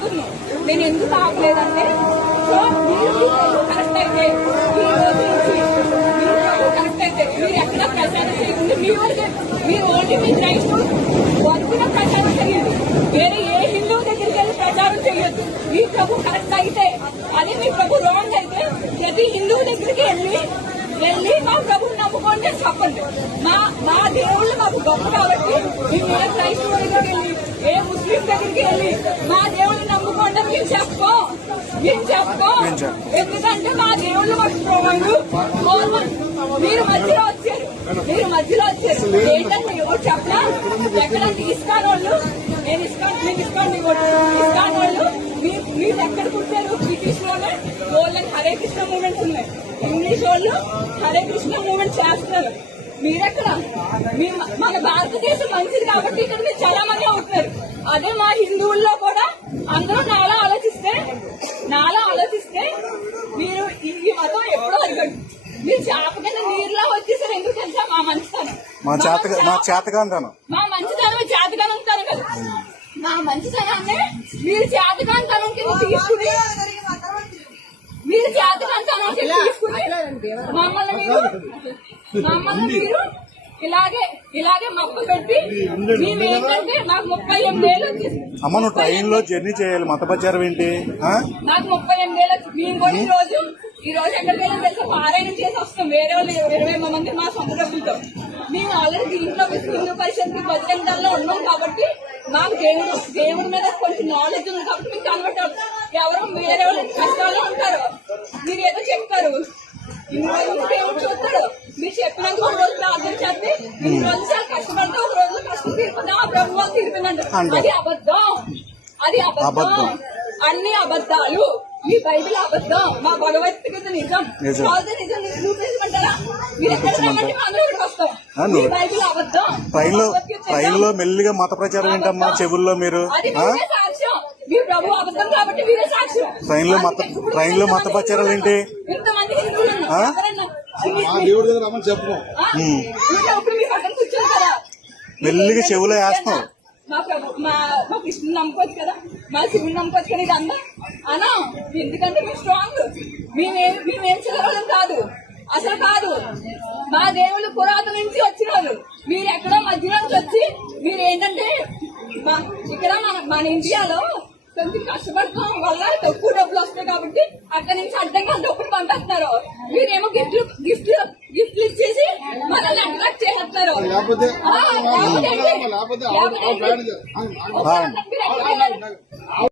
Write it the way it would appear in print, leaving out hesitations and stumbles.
ఆగును. నేను ఎందుకు ఆగలేదంటే సో మీరు కరెక్ట్ అయితే ఈ రోజు నుంచి మీరు కరెక్ట్ అయితే మీరు ఎక్కడ ప్రచారం చేయకుండా మీరు ఓన్లీ మీ రైతు వర్కున ప్రచారం చేయండి. వేరే ఏ హిందువు దగ్గరికి వెళ్ళి ప్రచారం చేయొద్దు. మీ ప్రభు కరెక్ట్ అయితే అది మీ ప్రభు రాంగ్ అయితే ప్రతి హిందువు దగ్గరికి వెళ్ళి మా ప్రభుని నమ్ముకోండి అని చెప్పండి. మా దేవుళ్ళు మాకు గొప్ప కాబట్టి మేము ఏ క్రైస్తవ దగ్గరికి వెళ్ళి ఏ ముస్లిం దగ్గరికి వెళ్ళి మా దేవుళ్ళు నమ్ముకోండి మేము చెప్పం. ఎందుకంటే మా దేవుళ్ళు మాకు స్ట్రాంగ్. మీరు మధ్యలో వచ్చారు ఏంటంటే ఎవరు చెప్పలా ఎక్కడ ఇస్కాన్ వాళ్ళు నేను ఇస్కాన్ వాళ్ళు మీరు ఎక్కడ పుట్టారు? బ్రిటిష్ లోనే వాళ్ళని హరే కృష్ణ మూవ్మెంట్స్ ఉన్నాయి. ఇంగ్లీష్ వాళ్ళు హరే కృష్ణ మూవ్మెంట్ చేస్తున్నారు. మీరెక్కడ? మన భారతదేశం మంచిది కాబట్టి ఇక్కడ మీరు చాలా మంది అవుతున్నారు. అదే మా హిందువుల్లో కూడా అందరూ నాలా ఆలోచిస్తే మీరు ఈ మతం ఎప్పుడో అడగండి. మీరు చేపకన్నా నీరులా వచ్చేసారు. ఎందుకు తెలుసా? మా మంచితనం మా మంచితనం చేతగానం కదా. మా మంచితనాన్ని మీరు చేతకాంతనం కింద తీసుకుని మమ్మల్ని మీరు ఇలాగే మొక్క పెట్టి మేమేంటంటే నాకు 38 ఏళ్ళు వచ్చేసి అమ్మ నువ్వు ట్రైన్ లో జర్నీ చేయాలి. మత ప్రచారం ఏంటి? నాకు 38 ఏళ్ళు మేము కూడా ఈ రోజు ఎక్కడికి వెళ్ళాం తెలుసా? పారాయణం చేసి వస్తాం. వేరే వాళ్ళు 20 మంది మా సొంత డబ్బులతో. మేము ఆల్రెడీ దీంట్లో హిందూ పరిషత్ బజరంగాల్లో ఉన్నాం కాబట్టి మాకు దేవుడి మీద కొంచెం నాలెడ్జ్ ఉంది కాబట్టి మీకు కన్వర్ట్ అవుతుంది. ఎవరు వేరే వాళ్ళు కష్టాల్లో ఉంటారు. మీరు ఏదో చెప్తారు, ఇన్ని రోజులు దేవుడు చూస్తాడు. మీరు చెప్పినందుకు ఒక రోజు ప్రార్థన చేస్తే ఇన్ని రోజులు చాలా కష్టపడితే ఒక రోజు కష్టం తీరుకుందా ఆ ప్రభు వాళ్ళు తీరుకుందండి. అది అబద్ధం. అన్ని అబద్ధాలు. మీ బైబిల్ అబద్ధం, మా భగవద్గీత నిజం. నిజం చూపించమంటారా? మీరు ఎక్కడ రమ్మంటే మా అందరూ ఇక్కడికి వస్తాం. మీ బైబిల్ అబద్ధం. ట్రైన్ లో మెల్లిగా మత ప్రచారం ఏంటమ్మా చెవుల్లో? మీరు సాక్ష్యం. మీ ప్రభు అబద్ధం కాబట్టి మీరే సాక్ష్యం. ట్రైన్ లో మత ప్రచారాలు ఏంటి? ఇంతమంది కూర్చోరు కదా, మెల్లిగా చెవులో వేస్తాం. మా కృష్ణుని నమ్ముకోవచ్చు కదా, మా శివుని నమ్ముకోవచ్చు కదా. ఇది అందా అనా? ఎందుకంటే మీరు స్ట్రాంగ్. మేమేం చదవడం కాదు, అసలు కాదు. మా దేవుళ్ళు పురాతన నుంచి వచ్చిన వాళ్ళు. మీరు ఎక్కడో మధ్య నుంచి వచ్చి మీరు ఏంటంటే ఇక్కడ మన ఇండియాలో కొంచెం కష్టపడటం వల్ల తక్కువ డబ్బులు వస్తాయి కాబట్టి అక్కడి నుంచి అడ్డంగా డబ్బులు పంపిస్తున్నారు. మీరేమో గిఫ్ట్లు ఇచ్చేసి మనల్ని అట్రాక్ట్ చేస్తున్నారు.